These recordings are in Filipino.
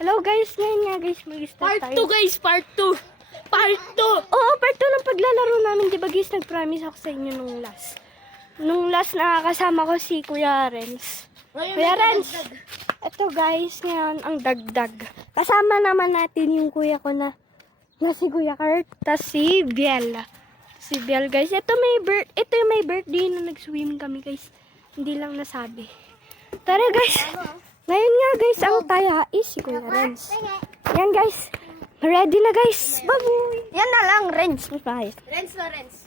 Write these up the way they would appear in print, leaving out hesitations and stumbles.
Hello guys, ngayon nga guys, mag-start Part tayo. 2 guys, part 2. Part 2. Oo, part 2 ng paglalaro namin. Di ba guys, nag-promise ako sa inyo nung last. Nung last nakakasama ko si Kuya Renz. Kuya Renz! Ito guys, ngayon ang dagdag. Kasama naman natin yung kuya ko na si Kuya Kurt, tas si Biel. Si Biel guys, ito yung may birthday na nag-swim kami guys. Hindi lang nasabi. Tara guys! Ngayon nga guys, ang taya is si Kuya Renz. Yan guys. Ready na guys. Baboy. Yan na lang, Renz. Renz na Renz.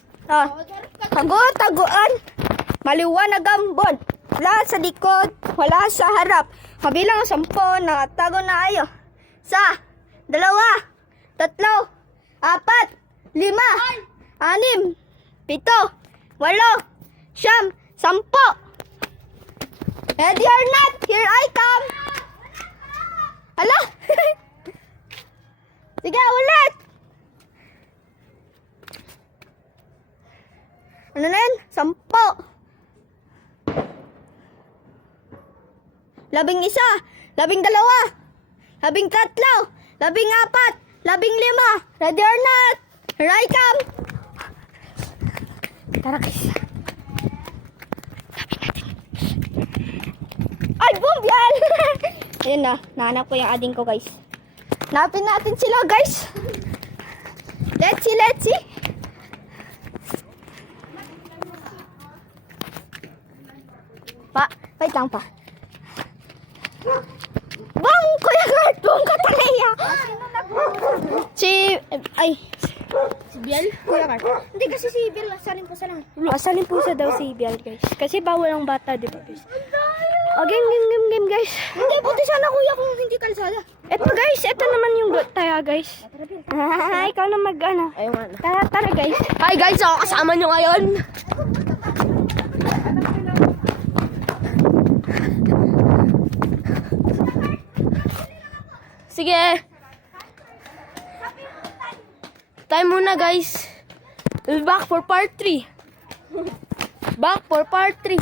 Taguan. Maliwanag ang bon. Wala sa likod, wala sa harap. Kabilang 10, nakatago na ayo. 1, 2, 3, 4, 5, 6, 7, 8, 9, 10. Ready or not, here I come. Hala. Sige, ulit. Ano na yan? 10. 11, 12, 13, 14, 15. Ready or not? Here I come. Tara guys. Sabi natin. Ay, boom, yan. Ayun na, nahanap ko yung ading ko guys. Hanapin natin sila guys. Let's see. Wait lang pa. Bang! Kuya Kurt! Bang ka talaya! Si Biel? Kuya Kurt. Hindi kasi si Biel, salin po sa lang. Asalin po sa daw si Biel guys. Kasi bawal ang bata, di ba guys? O, game guys. Hindi, buti sana kuya kung hindi kalsada. Ito guys, ito naman yung taya guys. Ikaw na mag-ano. Ayun nga. Tara guys. Hi guys, ako kasama nyo ngayon. Sige. Time muna guys. We'll be back for part 3. Back for part 3.